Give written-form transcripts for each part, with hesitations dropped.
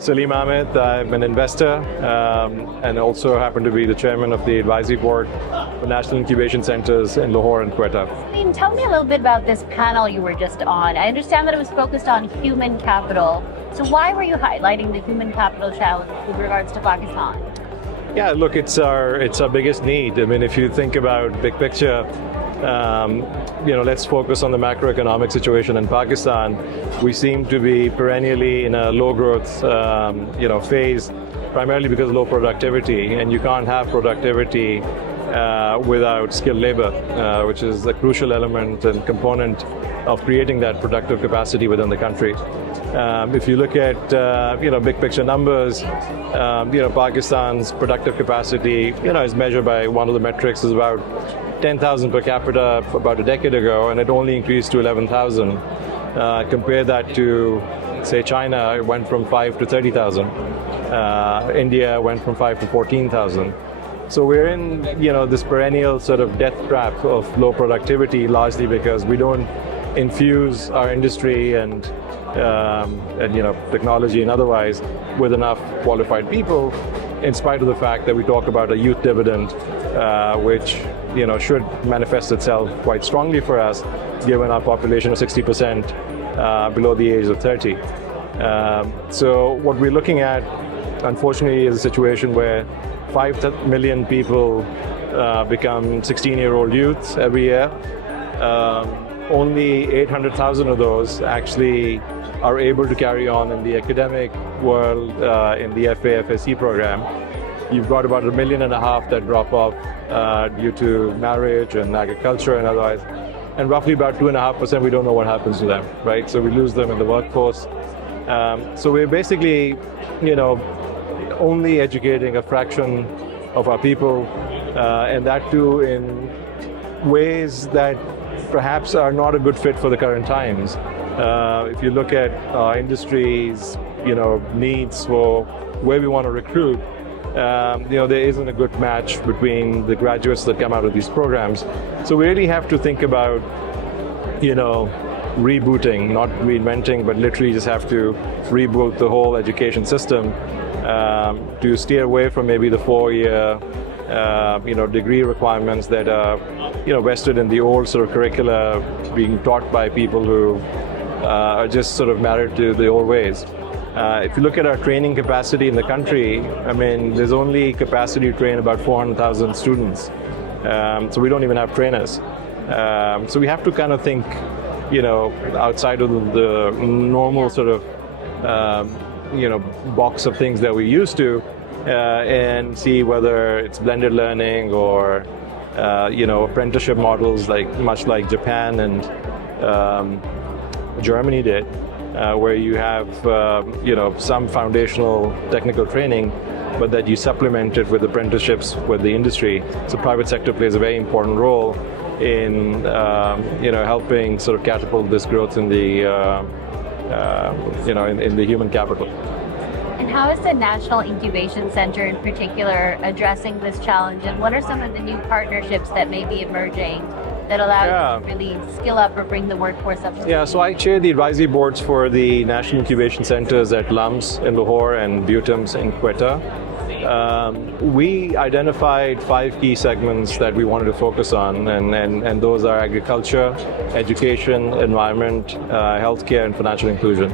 Saleem Ahmed. I'm an investor and also happen to be the chairman of the advisory board for National Incubation Centers in Lahore and Quetta. Saleem, tell me a little bit about this panel you were just on. I understand that it was focused on human capital. So why were you highlighting the human capital challenge with regards to Pakistan? Yeah, look, it's our biggest need. I mean, if you think about big picture, let's focus on the macroeconomic situation in Pakistan. We seem to be perennially in a low growth, phase, primarily because of low productivity, and you can't have productivity without skilled labor, which is a crucial element and component of creating that productive capacity within the country. If you look at big picture numbers, Pakistan's productive capacity, is measured by one of the metrics is about 10,000 per capita about a decade ago, and it only increased to 11,000. Compare that to, say, China, it went from 5 to 30,000. India went from 5 to 14,000. So we're in, this perennial sort of death trap of low productivity, largely because we don't infuse our industry and technology and otherwise with enough qualified people, in spite of the fact that we talk about a youth dividend, which should manifest itself quite strongly for us, given our population of 60% below the age of 30. So what we're looking at, unfortunately, is a situation where 5 million people become 16-year-old youths every year. Only 800,000 of those actually are able to carry on in the academic world in the FA/FSC program. You've got about 1.5 million that drop off due to marriage and agriculture and otherwise, and roughly about 2.5% we don't know what happens to them, right? So we lose them in the workforce. So we're basically, only educating a fraction of our people, and that too in ways that perhaps are not a good fit for the current times. If you look at our industry's, needs for where we want to recruit, there isn't a good match between the graduates that come out of these programs. So we really have to think about, rebooting, not reinventing, but literally just have to reboot the whole education system to steer away from maybe the 4-year degree requirements that are, vested in the old sort of curricula being taught by people who are just sort of married to the old ways. If you look at our training capacity in the country, there's only capacity to train about 400,000 students. So we don't even have trainers. So we have to kind of think, outside of the normal sort of, box of things that we used to, and see whether it's blended learning or apprenticeship models, much like Japan and Germany did, where you have some foundational technical training, but that you supplement it with apprenticeships with the industry. So private sector plays a very important role in helping sort of catapult this growth in the in the human capital. And how is the National Incubation Center in particular addressing this challenge? And what are some of the new partnerships that may be emerging that allow you to really skill up or bring the workforce up to speed? Yeah, so I chair the advisory boards for the National Incubation Centers at LUMS in Lahore and Butums in Quetta. We identified 5 key segments that we wanted to focus on, and those are agriculture, education, environment, healthcare, and financial inclusion.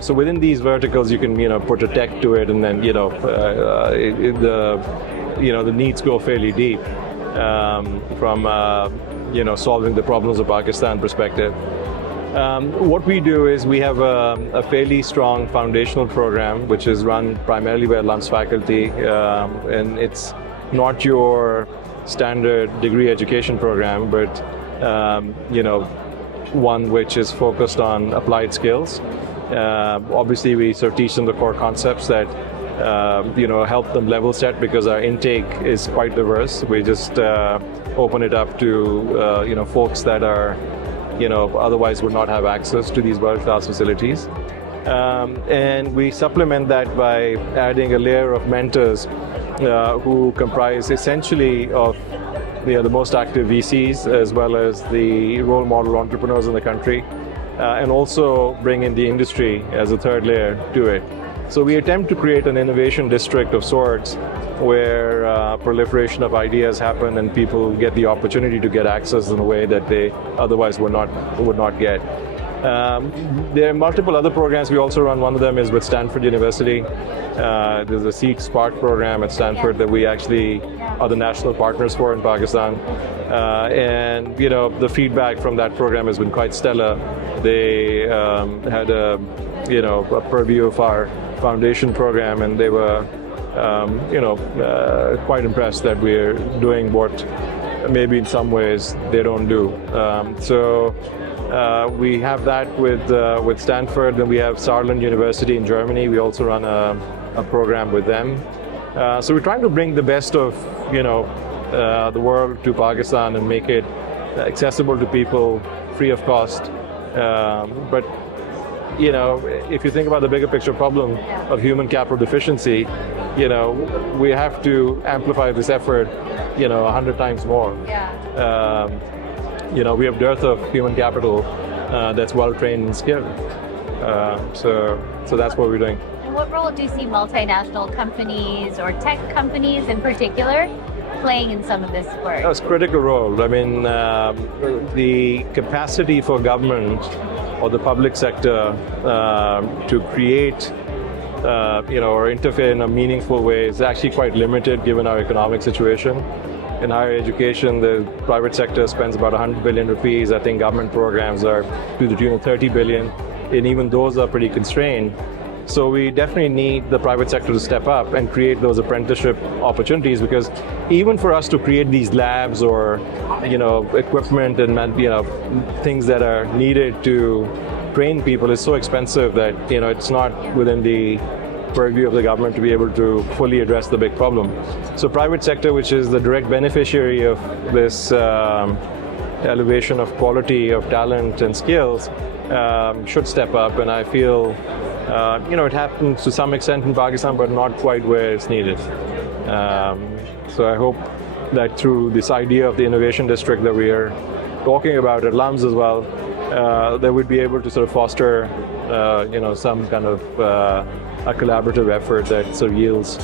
So within these verticals, you can put a tech to it, and then the needs go fairly deep from solving the problems of Pakistan perspective. What we do is we have a fairly strong foundational program, which is run primarily by LUMS faculty, and it's not your standard degree education program, but one which is focused on applied skills. Obviously, we sort of teach them the core concepts that help them level set, because our intake is quite diverse. We just open it up to folks that are otherwise would not have access to these world-class facilities. And we supplement that by adding a layer of mentors who comprise essentially of the most active VCs, as well as the role model entrepreneurs in the country, and also bring in the industry as a third layer to it. So we attempt to create an innovation district of sorts where proliferation of ideas happen and people get the opportunity to get access in a way that they otherwise would not get. There are multiple other programs we also run. One of them is with Stanford University. There's a Seed Spark program at Stanford that we actually are the national partners for in Pakistan. And the feedback from that program has been quite stellar. They had a purview of our foundation program, and they were quite impressed that we're doing what maybe in some ways they don't do. We have that with Stanford. Then we have Saarland University in Germany. We also run a program with them. So we're trying to bring the best of the world to Pakistan and make it accessible to people, free of cost. But if you think about the bigger picture problem of human capital deficiency, we have to amplify this effort 100 times more. We have dearth of human capital that's well trained and skilled. So that's what we're doing. And what role do you see multinational companies or tech companies in particular playing in some of this work? That's a critical role. I mean, the capacity for government or the public sector to create or interfere in a meaningful way is actually quite limited given our economic situation. In higher education, the private sector spends about 100 billion rupees. I think government programs are to the tune of 30 billion, and even those are pretty constrained. So we definitely need the private sector to step up and create those apprenticeship opportunities, because even for us to create these labs or equipment and things that are needed to train people is so expensive that it's not within the purview of the government to be able to fully address the big problem. So private sector, which is the direct beneficiary of this elevation of quality of talent and skills, should step up, and I feel it happens to some extent in Pakistan, but not quite where it's needed. So I hope that through this idea of the innovation district that we are talking about at LUMS as well, that we'd be able to sort of foster some kind of a collaborative effort that sort of yields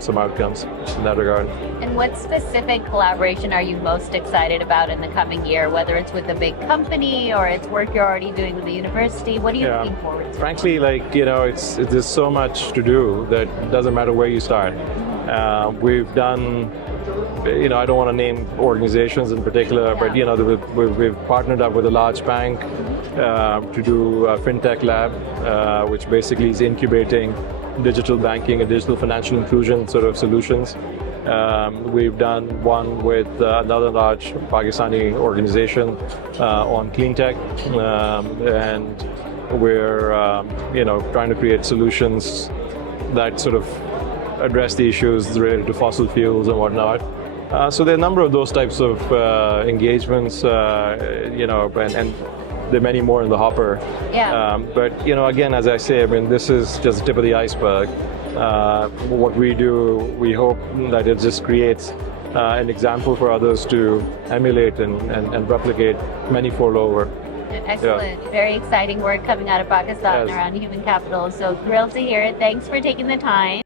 some outcomes in that regard. And what specific collaboration are you most excited about in the coming year, whether it's with a big company or it's work you're already doing with the university? What are you looking forward to? Frankly, there's so much to do that it doesn't matter where you start. We've done, I don't want to name organizations in particular, but we've partnered up with a large bank to do a fintech lab, which basically is incubating digital banking and digital financial inclusion sort of solutions. We've done one with another large Pakistani organization on clean tech, and we're trying to create solutions that sort of address the issues related to fossil fuels and whatnot. So there are a number of those types of engagements, and there are many more in the hopper. But again, as I say, I mean, this is just the tip of the iceberg. What we do, we hope that it just creates an example for others to emulate and replicate many-fold over. Excellent. Very exciting work coming out of Pakistan around human capital. So thrilled to hear it. Thanks for taking the time.